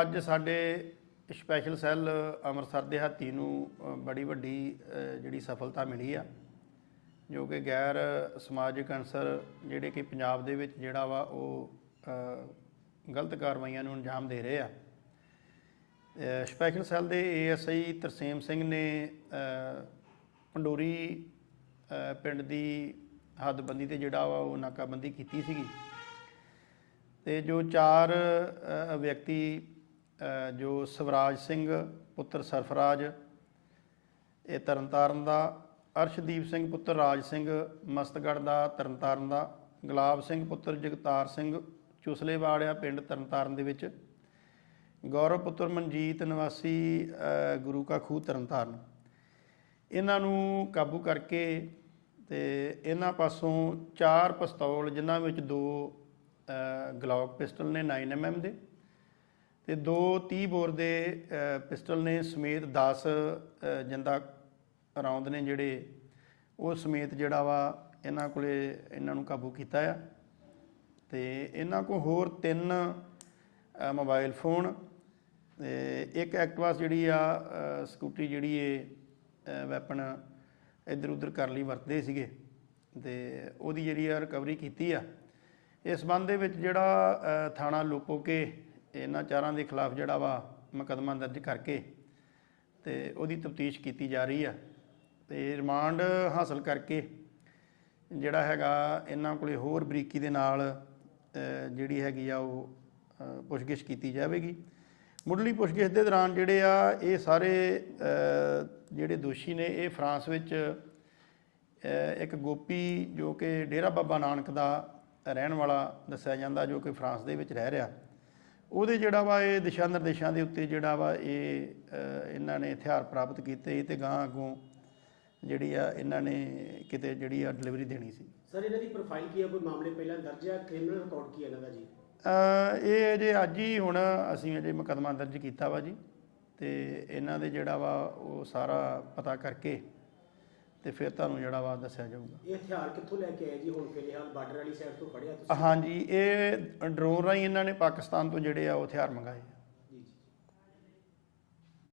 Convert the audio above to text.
ਅੱਜ ਸਾਡੇ special cell Amritsar ਦੇ ਹਾਤੀ ਨੂੰ ਬੜੀ ਵੱਡੀ ਜਿਹੜੀ ਸਫਲਤਾ ਮਿਲੀ ਆ, ਜੋ ਕਿ ਗੈਰ ਸਮਾਜਿਕ ਅਨਸਰ ਜਿਹੜੇ ਕਿ ਪੰਜਾਬ ਦੇ ਵਿੱਚ ਜਿਹੜਾ ਵਾ ਉਹ ਗਲਤ ਕਾਰਵਾਈਆਂ ਨੂੰ ਅੰਜਾਮ ਦੇ ਰਹੇ ਆ। ਸਪੈਸ਼ਲ ਸੈੱਲ ਦੇ ਏਐਸਆਈ ਤਰਸੇਮ ਸਿੰਘ ਨੇ ਪੰਡੋਰੀ ਪਿੰਡ ਦੀ ਹੱਦਬੰਦੀ ਤੇ ਜਿਹੜਾ ਵਾ ਉਹ ਨਾਕਾਬੰਦੀ ਕੀਤੀ ਸੀਗੀ ਤੇ ਜੋ ਚਾਰ ਵਿਅਕਤੀ ਜੋ ਸਵਰਾਜ ਸਿੰਘ, ਪੁੱਤਰ ਸਰਫਰਾਜ, ਇਹ ਤਰਨਤਾਰਨ ਦਾ, ਅਰਸ਼ਦੀਪ ਸਿੰਘ, ਪੁੱਤਰ ਰਾਜ ਸਿੰਘ ਮਸਤਗੜ ਦਾ, ਤਰਨਤਾਰਨ ਦਾ, ਗੁਲਾਬ ਸਿੰਘ, ਪੁੱਤਰ ਜਗਤਾਰ ਸਿੰਘ, ਚੁਸਲੇਵਾੜਿਆ ਪਿੰਡ ਤਰਨਤਾਰਨ ਦੇ ਵਿੱਚ, ਗੌਰਵ ਪੁੱਤਰ ਮਨਜੀਤ ਨਿਵਾਸੀ ਗੁਰੂ ਕਾ ਖੂਹ ਤਰਨਤਾਰਨ। ਇਹਨਾਂ ਨੂੰ ਕਾਬੂ ਕਰਕੇ ਤੇ ਇਹਨਾਂ ਪਾਸੋਂ ਚਾਰ ਪਿਸਤੌਲ, ਜਿਨ੍ਹਾਂ ਵਿੱਚ ਦੋ ਗਲੌਕ ਪਿਸਟਲ ਨੇ 9mm ਦੇ ਤੇ ਦੋ 30 ਬੋਰ ਦੇ ਪਿਸਟਲ ਨੇ ਸਮੇਤ 10 ਜਿੰਦਾ ਰਾਉਂਡ ਨੇ ਜਿਹੜੇ ਉਹ ਸਮੇਤ ਜਿਹੜਾ ਵਾ ਇਹਨਾਂ ਕੋਲੇ ਇਹਨਾਂ ਨੂੰ ਕਾਬੂ ਕੀਤਾ ਆ। ਤੇ ਇਹਨਾਂ ਕੋਲ ਹੋਰ ਤਿੰਨ ਅ, ਮੋਬਾਈਲ ਫੋਨ ਤੇ ਇੱਕ ਐਕਟਿਵਾਸ ਜਿਹੜੀ ਆ ਸਕੂਟਰੀ ਜਿਹੜੀ ਇਹ ਵੈਪਨ ਇੱਧਰ ਉੱਧਰ ਕਰਨ ਲਈ ਵਰਤਦੇ ਸੀਗੇ। ਤੇ ਉਹਦੀ ਜਿਹੜੀ ਆ ਰਿਕਵਰੀ ਕੀਤੀ ਆ। ਇਸ ਸੰਬੰਧ ਦੇ ਵਿੱਚ ਜਿਹੜਾ ਅ, ਥਾਣਾ ਲੋਪੋਕੇ ਇਹਨਾਂ ਚਾਰਾਂ ਦੇ ਖਿਲਾਫ ਜਿਹੜਾ ਵਾ ਮੁਕੱਦਮਾ ਦਰਜ ਕਰਕੇ ਤੇ ਉਹਦੀ ਤਫਤੀਸ਼ ਕੀਤੀ ਜਾ ਰਹੀ ਆ। ਤੇ ਰਿਮਾਂਡ ਹਾਸਲ ਕਰਕੇ ਜਿਹੜਾ ਹੈਗਾ ਇਹਨਾਂ ਕੋਲੇ ਹੋਰ ਬਰੀਕੀ ਦੇ ਨਾਲ ਜਿਹੜੀ ਹੈਗੀ ਆ ਉਹ ਪੁੱਛਗਿੱਛ ਕੀਤੀ ਜਾਵੇਗੀ। ਮੁੱਢਲੀ ਪੁੱਛਗਿੱਛ ਦੇ ਦੌਰਾਨ ਜਿਹੜੇ ਆ, ਇਹ ਸਾਰੇ ਜਿਹੜੇ ਦੋਸ਼ੀ ਨੇ, ਇਹ ਫਰਾਂਸ ਵਿੱਚ ਇੱਕ ਗੋਪੀ ਜੋ ਕਿ ਡੇਰਾ ਬਾਬਾ ਨਾਨਕ ਦਾ ਰਹਿਣ ਵਾਲਾ ਦੱਸਿਆ ਜਾਂਦਾ, ਜੋ ਕਿ ਫਰਾਂਸ ਦੇ ਵਿੱਚ ਰਹਿ ਰਿਹਾ। ਉਹਦੇ ਜਿਹੜਾ ਵਾ ਇਹ ਦਿਸ਼ਾ ਨਿਰਦੇਸ਼ਾਂ ਦੇ ਉੱਤੇ ਜਿਹੜਾ ਵਾ ਇਹ ਇਹਨਾਂ ਨੇ ਹਥਿਆਰ ਪ੍ਰਾਪਤ ਕੀਤੇ ਤੇ ਗਾਂ ਅੱਗੋਂ ਜਿਹੜੀ ਆ ਇਹਨਾਂ ਨੇ ਕਿਤੇ ਜਿਹੜੀ ਆ ਡਿਲੀਵਰੀ ਦੇਣੀ ਸੀ। ਸਰ ਇਹਨਾਂ ਦੀ ਪ੍ਰੋਫਾਈਲ ਕੀ ਹੈ ਕੋਈ ਮਾਮਲੇ ਪਹਿਲਾਂ ਦਰਜ ਹੈ ਕ੍ਰਿਮੀਨਲ ਰਿਕਾਰਡ ਕੀ ਇਹਨਾਂ ਦਾ ਜੀ? ਇਹ ਅਜੇ ਅੱਜ ਹੀ ਹੁਣ ਅਸੀਂ ਅਜੇ ਮੁਕੱਦਮਾ ਦਰਜ ਕੀਤਾ ਵਾ ਜੀ ਤੇ ਇਹਨਾਂ ਦੇ ਜਿਹੜਾ ਵਾ ਉਹ ਸਾਰਾ ਪਤਾ ਕਰਕੇ ਤੇ ਫਿਰ ਤੁਹਾਨੂੰ ਜਿਹੜਾ ਵਾ ਦੱਸਿਆ ਜਾਊਗਾ। ਇਹ ਹਥਿਆਰ ਕਿੱਥੋਂ ਲੈ ਕੇ ਆਏ ਜੀ? ਹੁਣ ਫਿਲਹਾਲ ਬਾਰਡਰ ਵਾਲੀ ਸਾਈਡ ਤੋਂ ਫੜਿਆ ਤੁਸੀਂ? ਹਾਂਜੀ ਇਹ ਡਰੋਨ ਰਾਹੀਂ ਇਹਨਾਂ ਨੇ ਪਾਕਿਸਤਾਨ ਤੋਂ ਜਿਹੜੇ ਆ ਉਹ ਹਥਿਆਰ ਮੰਗਾਏ।